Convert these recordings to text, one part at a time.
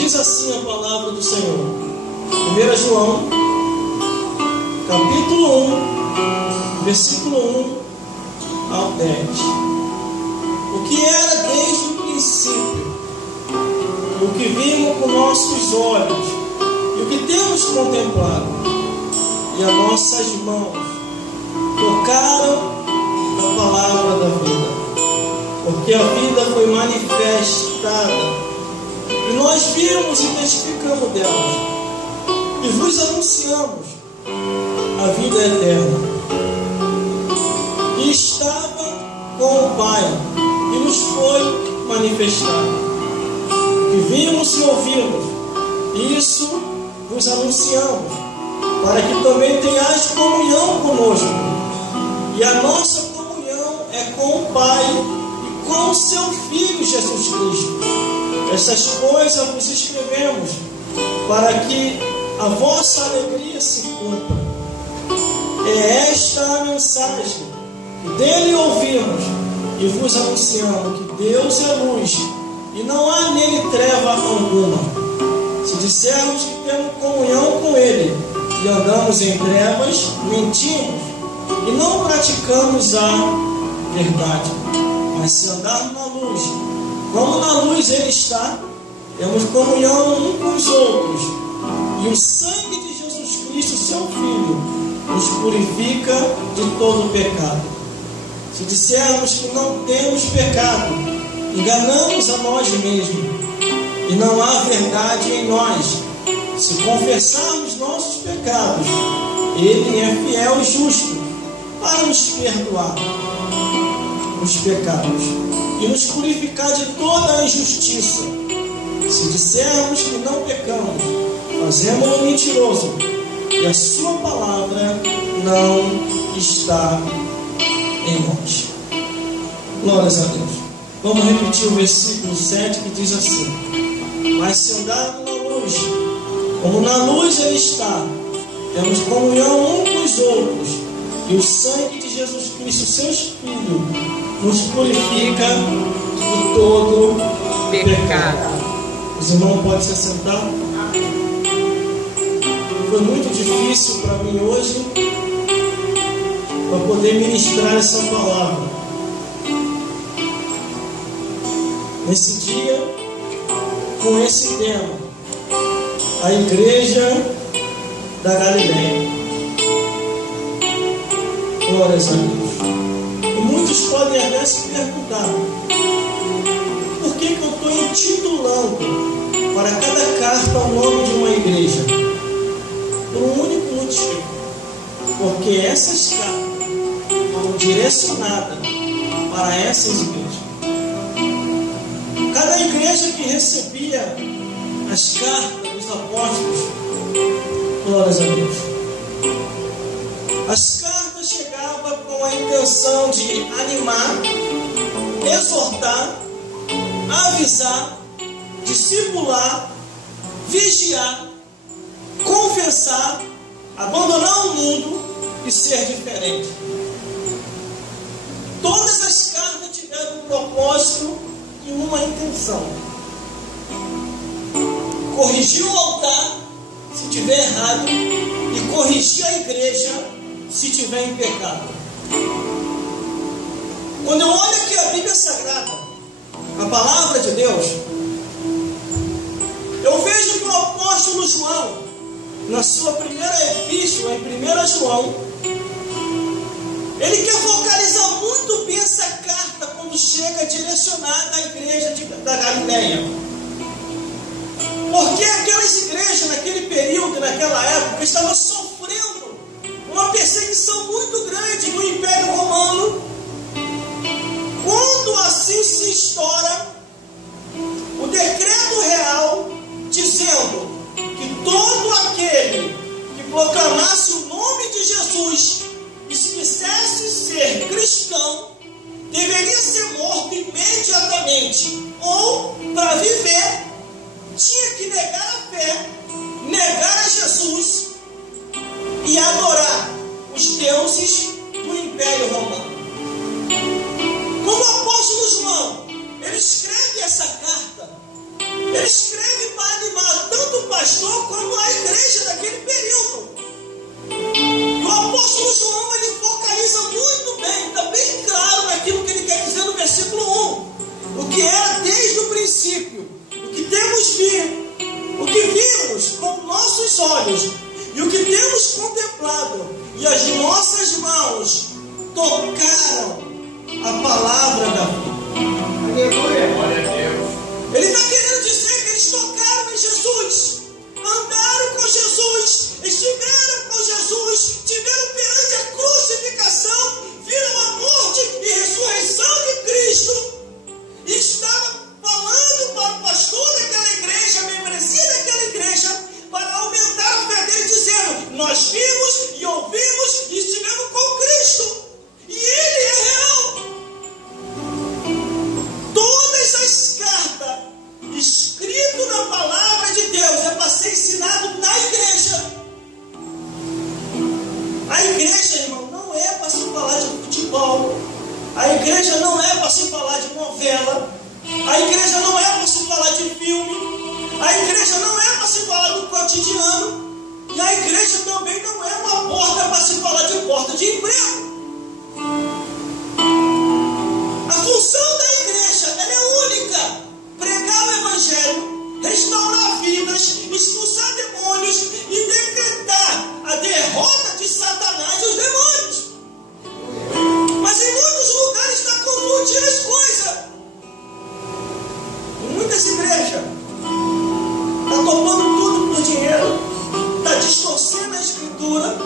diz assim a palavra do Senhor. 1 João, capítulo 1, versículo 1 ao 10. O que era desde o princípio, o que vimos com nossos olhos, e o que temos contemplado, e as nossas mãos tocaram a palavra da vida, porque a vida foi manifestada, e nós vimos e testificamos dela, e vos anunciamos a vida eterna, que estava com o Pai, e nos foi manifestada. Que vimos e ouvimos, isso vos anunciamos, para que também tenhais comunhão conosco. E a nossa comunhão é com o Pai e com o seu Filho Jesus Cristo. Essas coisas vos escrevemos, para que a vossa alegria se cumpra. É esta a mensagem que dele ouvimos e vos anunciamos, que Deus é luz, e não há nele treva alguma. Se dissermos que temos comunhão com ele e andamos em trevas, mentimos e não praticamos a verdade. Mas se andarmos na luz, como na luz ele está, temos comunhão uns com os outros, e o sangue de Jesus Cristo, seu Filho, nos purifica de todo pecado. Se dissermos que não temos pecado, enganamos a nós mesmos, e não há verdade em nós. Se confessarmos nossos pecados, ele é fiel e justo para nos perdoar os pecados e nos purificar de toda a injustiça. Se dissermos que não pecamos, fazemos-o mentiroso, e a sua palavra não está em nós. Glórias a Deus. Vamos repetir o versículo 7, que diz assim: mas se andarmos na luz, como na luz ele está, temos comunhão uns com os outros, e o sangue de Jesus Cristo, seu Filho, nos purifica de todo pecado. Os irmãos podem se assentar. Foi muito difícil para mim hoje para poder ministrar essa palavra. Nesse dia, com esse tema, a Igreja da Galileia. Glórias a Deus. E muitos podem até se perguntar: por que eu estou intitulando para cada carta o nome de uma igreja? Por um único motivo: porque essas cartas foram direcionadas para essas igrejas. Cada igreja que recebia as cartas dos apóstolos, glórias a Deus, as cartas chegavam com a intenção de animar, exortar, avisar, discipular, vigiar, confessar, abandonar o mundo e ser diferente. Todas as cartas tiveram um propósito e uma intenção: corrigir o altar se tiver errado e corrigir a igreja se tiver em pecado. Quando eu olho aqui a Bíblia Sagrada, a palavra de Deus, eu vejo que o apóstolo João, na sua primeira epístola, em 1 João, ele quer focalizar muito bem essa carta quando chega direcionada à igreja da Galileia. Porque aquelas igrejas, naquele período, naquela época, estavam sofrendo uma perseguição muito grande no Império Romano. Quando assim se estoura o decreto real dizendo que todo aquele que proclamasse o nome de Jesus e se dissesse ser cristão deveria ser morto imediatamente, ou para viver tinha que negar a fé, negar a Jesus e adorar os deuses do Império Romano. Como o apóstolo João, ele escreve essa carta, podemos ver, o que vimos com nossos olhos e o que temos contemplado, e as nossas mãos tocaram a palavra da vida. Aleluia, glória a Deus. Ele está querendo dizer que eles tocaram em Jesus, andaram com Jesus, estiveram com Jesus, tiveram perante a crucificação, viram a morte e ressurreição de Cristo, e estava falando para o pastor daquela igreja, a membresia daquela igreja, para aumentar a fé dele, dizendo: nós vimos e ouvimos e estivemos com Cristo, e Ele é real. Todas as cartas escritas na palavra de Deus é para ser ensinado na igreja. A igreja, irmão, não é para se falar de futebol. A igreja não é para se falar de novela. A igreja não é para se falar de filme. A igreja não é para se falar do cotidiano. E a igreja também não é uma porta para se falar de porta de emprego. A função da igreja, ela é única: pregar o evangelho, restaurar vidas, expulsar demônios e decretar a derrota de Satanás e os demônios. Mas em muitos lugares está confundindo as coisas. Em muitas igrejas está tomando tudo por dinheiro, está distorcendo a escritura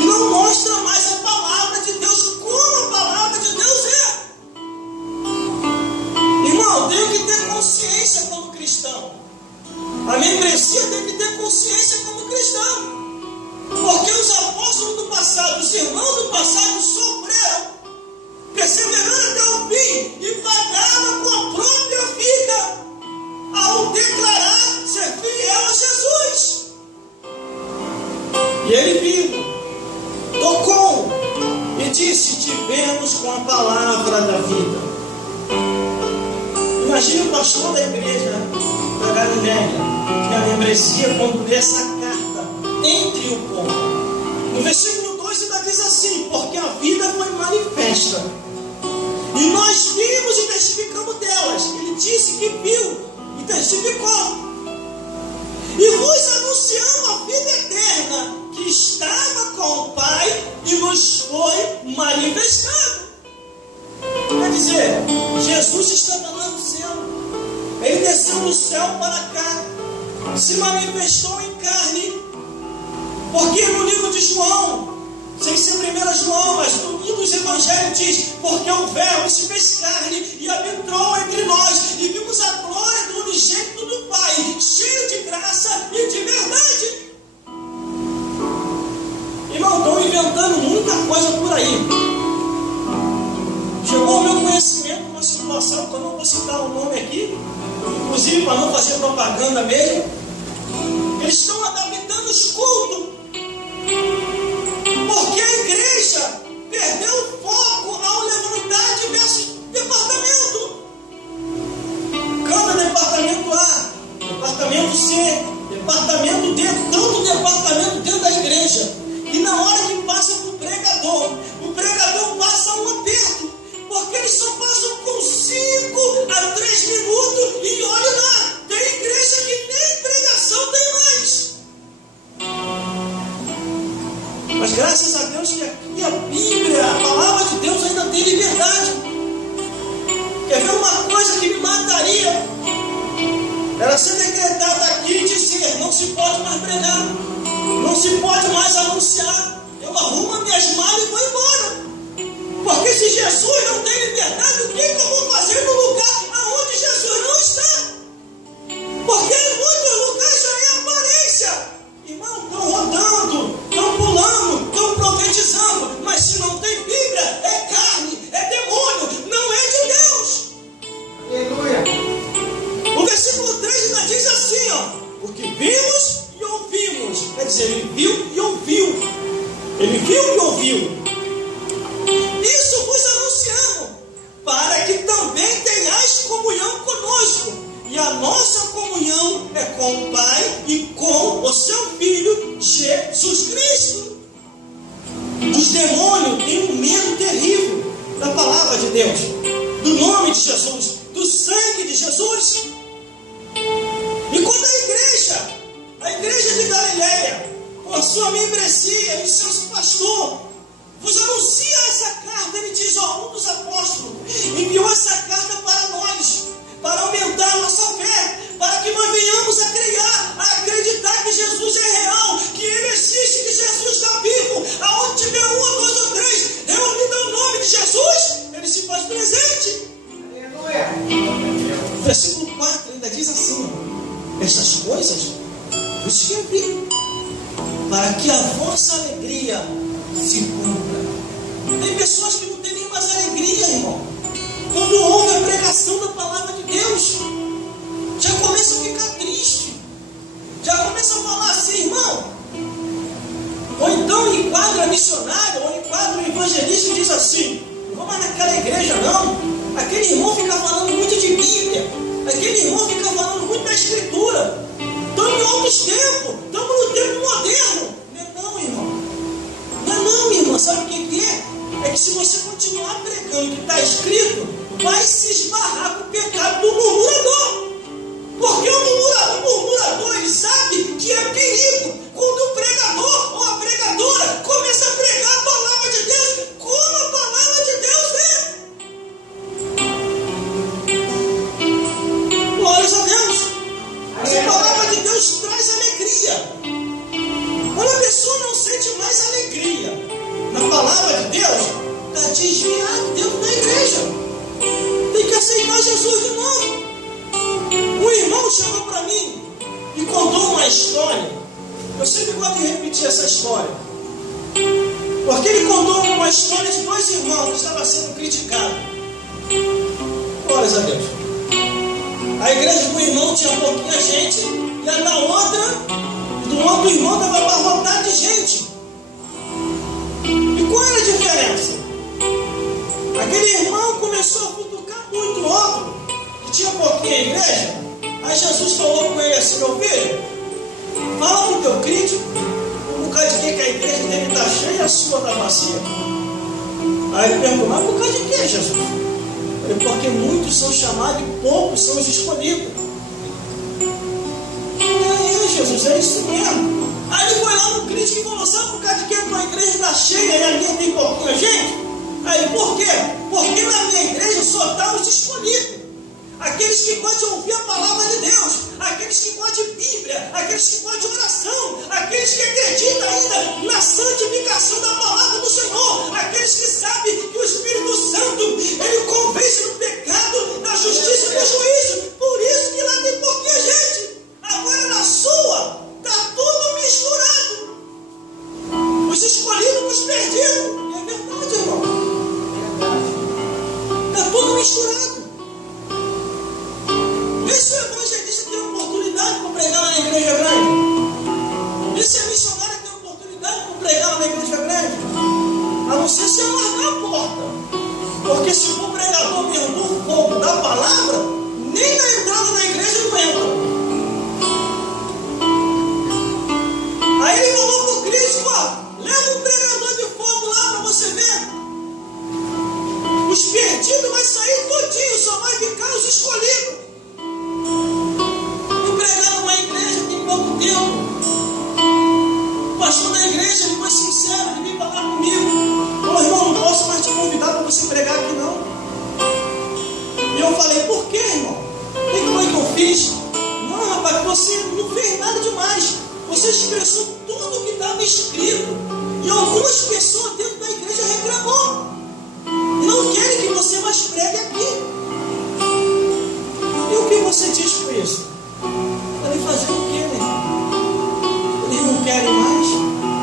e não mostra mais a palavra de Deus como a palavra de Deus é. Irmão, tenho que ter consciência como cristão. A membresia tem que ter consciência como cristão. Porque os apóstolos do passado, os irmãos do passado sofreram, perseverando até o fim e pagaram com a própria vida ao declarar ser fiel a Jesus. E ele viu, tocou e disse: tivemos com a palavra da vida. Imagine o pastor da igreja da Galileia, que a membresia, quando lê essa carta entre o povo. No versículo 2 ainda diz assim: porque a vida foi manifesta, e nós vimos e testificamos delas. Ele disse que viu e testificou. E vos anunciamos a vida eterna, que estava com o Pai e nos foi manifestado. Quer dizer, Jesus estava lá no céu. Ele desceu do céu para cá, se manifestou em carne. Porque no livro de João, sem ser 1 João, mas no livro dos Evangelhos diz: porque o Verbo se fez carne e habitou entre nós, e vimos a glória do unigênito do Pai, cheio de graça e de verdade. Irmão, estão inventando muita coisa por aí. Chegou ao meu conhecimento uma situação que eu não vou citar o nome aqui, inclusive para não fazer propaganda mesmo. Eles estão adaptando os cultos, porque a igreja perdeu o foco ao levantar diversos departamentos. Cada departamento A, departamento C, departamento D, tanto departamento dentro da igreja. E na hora que passa para o pregador passa um aperto, porque eles só passam com 5 a 3 minutos e olha lá, tem igreja que nem pregação tem mais. Mas graças a Deus que aqui a Bíblia, a palavra de Deus ainda tem liberdade. Quer ver uma coisa que me mataria? Era ser decretada aqui e dizer: não se pode mais pregar, não se pode mais anunciar. Eu arrumo as minhas malas e vou embora. Porque se Jesus não tem liberdade, o que eu vou fazer no lugar aonde Jesus não está? Porque em muitos lugares já é aparência. Irmão, estão rodando, estão pulando, estão profetizando, mas se não tem Bíblia, é carne, é demônio, não é de Deus. Aleluia. O versículo 3 ainda diz assim, ó: porque vimos e ouvimos. Quer dizer, ele viu e ouviu. Ele viu e ouviu. Isso vos anunciamos, para que também tenhais comunhão conosco. E a nossa comunhão é com o Pai e com o seu Filho, Jesus Cristo. Os demônios têm um medo terrível da palavra de Deus, do nome de Jesus, do sangue de Jesus. E quando a igreja de Galileia, com a sua membresia e seus pastores, vos anuncia essa carta, ele diz, um dos apóstolos enviou essa carta para nós, para aumentar a nossa fé, para que nós venhamos a acreditar que Jesus é real, que Ele existe, que Jesus está vivo. Aonde tiver 1, 2 ou 3 reunido ao nome de Jesus, Ele se faz presente. Aleluia. O versículo 4 ainda diz assim: estas coisas vos escrevi, para que a vossa alegria se cumpra. Tem pessoas que não têm nem mais alegria, irmão. Quando ouve a pregação da palavra de Deus, já começa a ficar triste, já começa a falar assim, irmão. Ou então enquadra missionário, ou enquadra evangelista e diz assim: não vou mais naquela igreja não, aquele irmão fica falando muito de Bíblia, aquele irmão fica falando muito da Escritura. Estamos em outros tempos, estamos no tempo moderno. Não, irmão. Não, irmão. Sabe o que é? É que se você continuar pregando o que está escrito, vai se esbarrar com o pecado do murmurador. Porque o murmurador, ele sabe que é perigo quando o pregador ou a pregadora começa a pregar a palavra de Deus como a palavra de Deus é. Glórias a Deus. Essa palavra de Deus traz alegria. Quando a pessoa não sente mais alegria na palavra de Deus, está desviado dentro da igreja. Tem que aceitar Jesus de novo. Um irmão chegou para mim e contou uma história. Eu sempre gosto de repetir essa história, porque ele contou uma história de 2 irmãos que estavam sendo criticados. Glórias a Deus. A igreja do irmão tinha pouquinha gente, e a da outra, do outro irmão, estava abarrotada de gente. E qual era a diferença? Aquele irmão começou a cutucar muito o outro, que tinha pouquinha igreja. Aí Jesus falou com ele assim: meu filho, fala para o teu crítico um bocado de que a igreja dele está cheia e a sua está vazia. Aí ele perguntou: mas por causa de que, Jesus? Ele: porque muitos são chamados e poucos são os escolhidos. Jesus, é isso mesmo. Aí ele foi lá no crítico e falou: sabe por causa de que a tua igreja está cheia e a minha tem pouquinha gente? Aí, por quê? Porque na minha igreja só estão os escolhidos. Aqueles que podem ouvir a palavra de Deus, aqueles que podem Bíblia, aqueles que podem oração, aqueles que acreditam ainda na santificação da palavra do Senhor, aqueles que sabem que o Espírito Santo, ele convence do pecado, da justiça e do juízo. Por isso que lá tem pouquinha gente. Agora na sua, está tudo misturado. Os escolhidos com os perdidos. E é verdade, irmão. Está tudo misturado. Esse evangelista tem oportunidade para pregar lá na igreja grande. Esse missionário tem oportunidade para pregar lá na igreja grande. A não ser se alargar a porta. Porque se for pregador mesmo do fogo da palavra, nem na entrada da igreja não entra. Aí ele falou para o crítico: leva um pregador de fogo lá para você ver. Os perdidos vai sair todinho, só vai ficar os escolhidos. Eu pregava numa igreja tem pouco tempo. O pastor da igreja, ele foi sincero, ele veio falar comigo: ô irmão, não posso mais te convidar para você pregar aqui não. E eu falei: por quê, irmão? O que foi que eu fiz? Não, rapaz, você não fez nada demais. Você expressou tudo o que estava escrito. E algumas pessoas dentro da igreja reclamou. Não querem que você mais pregue aqui. E o que você diz com isso? Falei: fazer o quê, né? Eles não querem mais?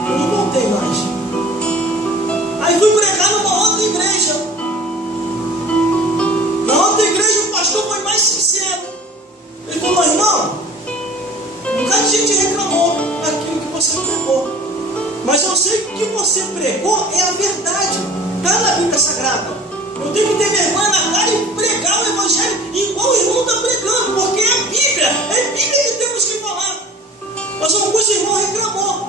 Eu não voltei mais. Aí fui pregar numa outra igreja. Na outra igreja o pastor foi mais sincero. Ele falou: irmão, um bocado de gente reclamou daquilo que você pregou, mas eu sei que o que você pregou é a verdade. Está na Bíblia Sagrada. Eu tenho que ter vergonha na cara e pregar o Evangelho igual o irmão está pregando, porque é Bíblia que temos que falar. Mas alguns irmãos reclamou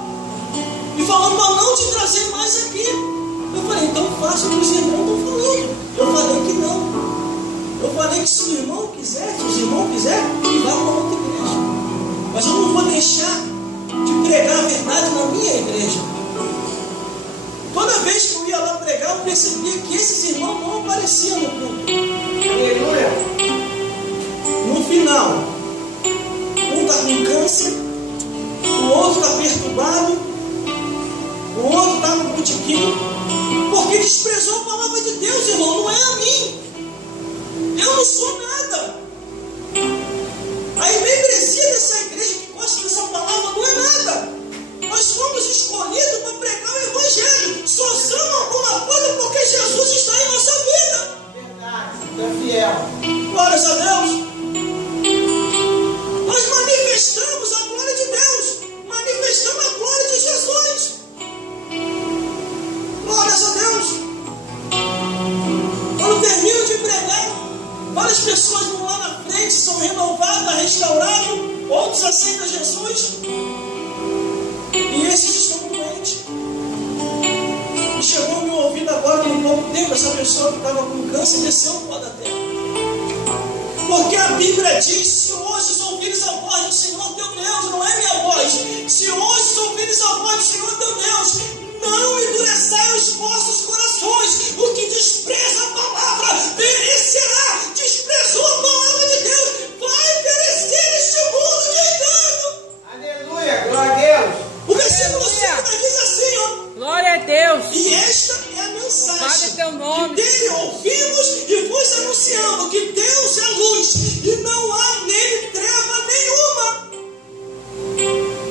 e falou para não te trazer mais aqui. Eu falei: então faça o que os irmãos estão falando. Eu falei que não. Eu falei que se o irmão quiser, que vá para outra igreja. deixar de pregar a verdade na minha igreja. Toda vez que eu ia lá pregar, eu percebia que esses irmãos não apareciam no culto. Aleluia. No final, um está com câncer, o outro está perturbado, o outro está no botequim, porque desprezou a palavra de Deus, irmão, não é a mim. Eu não sou nada. A membresia dessa igreja que gosta dessa palavra não é nada. Nós fomos escolhidos para pregar o Evangelho. Só somos alguma coisa porque Jesus está em nossa vida. Verdade, é fiel. Glórias a Deus. Nós manifestamos a glória de Deus. Manifestamos a glória de Jesus. Glórias a Deus. Quando termino de pregar, várias pessoas vão lá na frente, são renovadas, restauradas, outros aceitam Jesus, e esses estão doentes. E chegou no meu ouvido agora, em pouco tempo, essa pessoa que estava com câncer desceu no pó da terra. Porque a Bíblia diz: se hoje ouvires a voz do Senhor teu Deus, não é minha voz, se hoje ouvires a voz do Senhor teu Deus, não endureçai os vossos corações. O que despreza a palavra perecerá. Desprezou a palavra de Deus, vai perecer este mundo de engano. Aleluia, glória a Deus. O versículo 5 diz assim, ó: Glória a Deus. e esta é a mensagem Fale teu nome. que dele ouvimos e vos anunciamos, que Deus é luz e não há nele treva nenhuma.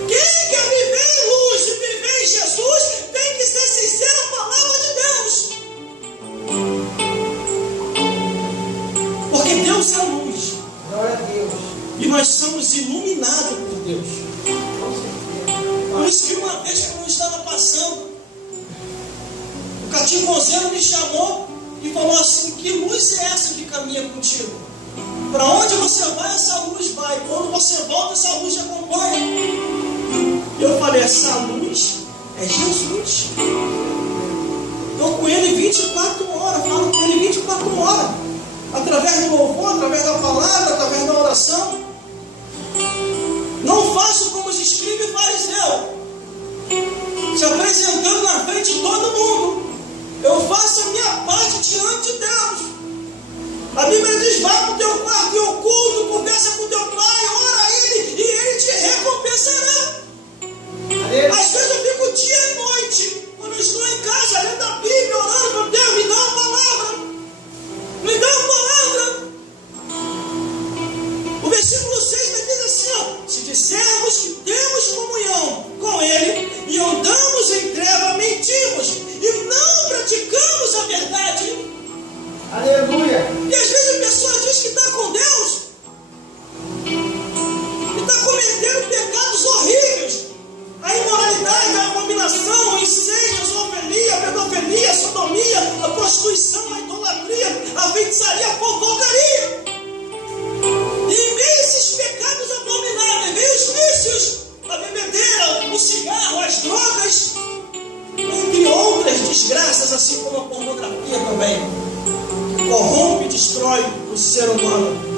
Quem quer viver em luz e viver em Jesus tem que ser sincero à palavra de Deus. Porque Deus é luz. Glória a Deus. E nós somos iluminados por Deus. Por isso que uma vez que eu estava passando, o cativonzeiro me chamou e falou assim: que luz é essa que caminha contigo? Para onde você vai, essa luz vai. Quando você volta, essa luz te acompanha. E eu falei: essa luz é Jesus. Estou com ele 24 horas, falo com ele 24 horas. Através do louvor, através da palavra, através da oração. Não faço como os escribas e fariseus, se apresentando na frente de todo mundo. Eu faço a minha parte diante de Deus. A Bíblia diz: vai para o teu quarto e oculto, conversa com teu pai, ora a ele e ele te recompensará. Às vezes eu fico dia e noite, quando eu estou em casa, lendo a Bíblia, orando por Deus, me dá uma palavra. Me dá uma palavra. O versículo 6 diz assim, ó: se dissermos que temos comunhão com ele e andamos em treva, mentimos e não praticamos a verdade. Aleluia. E às vezes a pessoa diz que está com Deus e está cometendo pecados horríveis: a imoralidade, a abominação, o incêndio, a zoofilia, a pedofilia, a sodomia, a prostituição, a idolatria, a feitiçaria, a fofocaria. E em meio a esses pecados abomináveis, vem os vícios, a bebedeira, o cigarro, as drogas, entre outras desgraças, assim como a pornografia também, que corrompe e destrói o ser humano.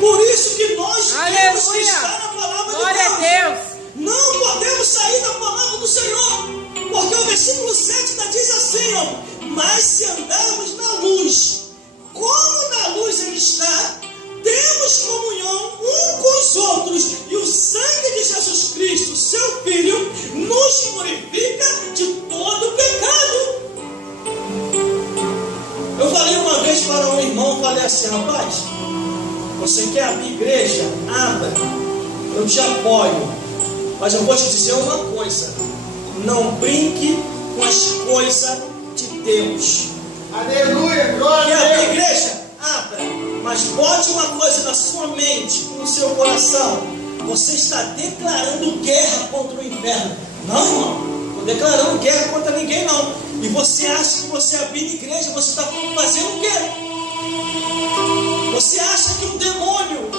Por isso que nós temos que estar na palavra Glória de a Deus. Deus. Não podemos sair da palavra do Senhor, porque o versículo 7 diz assim, ó: mas se andarmos na luz, como na luz ele está, temos comunhão um com os outros, e o sangue de Jesus Cristo, seu Filho, nos purifica de todo pecado. Eu falei uma vez para um irmão, falei assim: rapaz, você quer abrir igreja? Abra, eu te apoio, mas eu vou te dizer uma coisa: não brinque com as coisas de Deus. Aleluia, glória Quer a abrir Deus. igreja? Abra, mas bote uma coisa na sua mente, no seu coração: você está declarando guerra contra o inferno. Não, irmão, não estou declarando guerra contra ninguém, não. E você acha que você abrir igreja, você está fazendo o quê? Você acha que o demônio,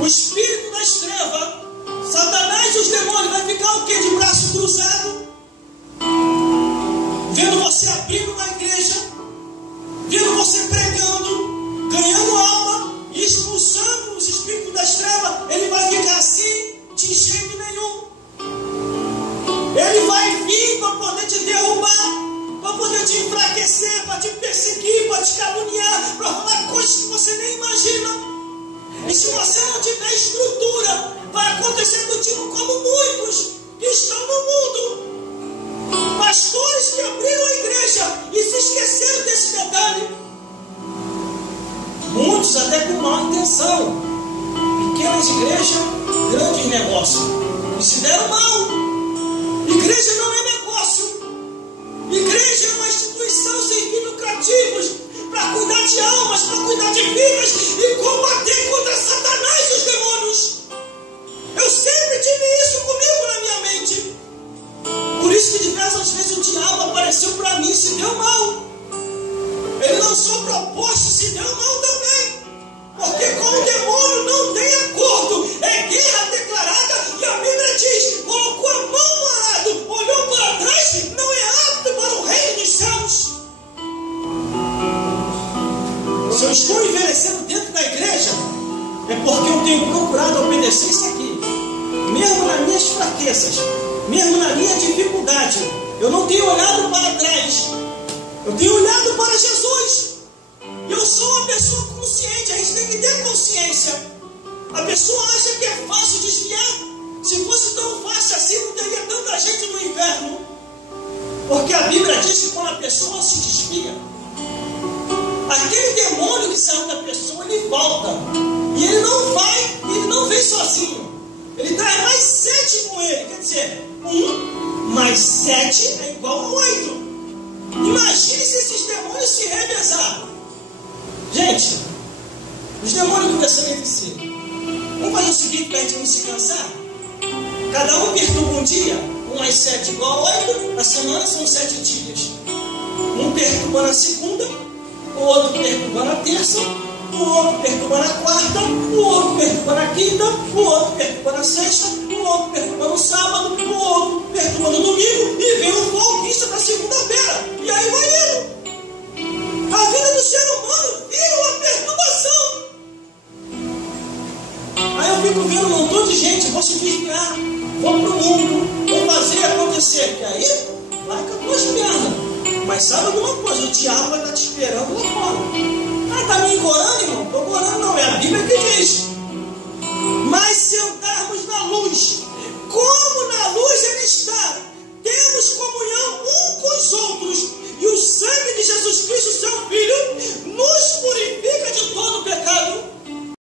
o espírito das trevas, Satanás e os demônios vai ficar o quê? De braço cruzado, vendo você abrindo uma igreja, vendo você pregando, ganhando alma e expulsando os espíritos das trevas? Ele vai para falar coisas que você nem imagina. E se você não tiver estrutura, vai acontecer contigo como muitos que estão no mundo. Pastores que abriram a igreja e se esqueceram desse detalhe. Muitos até com má intenção. Pequenas igrejas, grandes negócios. E se deram mal. Igreja não é negócio. Igreja é uma instituição sem fins lucrativos para cuidar de almas, para cuidar de vidas e combater contra Satanás e os demônios. Eu sempre tive isso comigo na minha mente. Por isso que diversas vezes o diabo apareceu para mim e se deu mal. Ele lançou proposta e se deu mal também. Porque com o demônio não tem acordo. É guerra declarada e a Bíblia diz: colocou a mão no arado, olhou para trás, não é apto para o reino dos céus. Se eu estou envelhecendo dentro da igreja, é porque eu tenho procurado obedecer isso aqui. Mesmo nas minhas fraquezas, mesmo na minha dificuldade, eu não tenho olhado para trás. Eu tenho olhado para Jesus. Eu sou uma pessoa consciente. A gente tem que ter consciência. A pessoa acha que é fácil desviar. Se fosse tão fácil assim, não teria tanta gente no inferno. Porque a Bíblia diz que quando a pessoa se desvia, aquele demônio que saiu da pessoa, ele volta. E ele não vem sozinho. Ele traz mais 7 com ele. Quer dizer, 1 mais 7 é igual a 8. Imagine se esses demônios se revezar. Gente, os demônios conversando entre si. Vamos fazer o seguinte para a gente não se cansar. Cada um perturba um dia. 1 mais 7 igual a 8. Na semana são 7 dias. Um perturba na segunda, o outro perturba na terça, o outro perturba na quarta, o outro perturba na quinta, o outro perturba na sexta, o outro perturba no sábado, o outro perturba no domingo, e vem o folguista na segunda-feira. E aí vai indo. A vida do ser humano vira uma perturbação. Aí eu fico vendo um montão de gente, vou se desviar, vou pro mundo, vou fazer acontecer. E aí, vai com as tuas pernas. Mas sabe alguma coisa? O diabo vai estar te esperando lá fora. Ah, tá me engorando, irmão? Tô engorando não, é a Bíblia que diz.